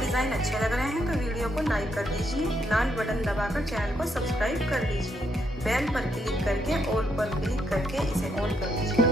डिज़ाइन अच्छे लग रहे हैं तो वीडियो को लाइक कर दीजिए, लाल बटन दबाकर चैनल को सब्सक्राइब कर लीजिए, बेल पर क्लिक करके ऑल पर क्लिक करके इसे ऑन कर दीजिए।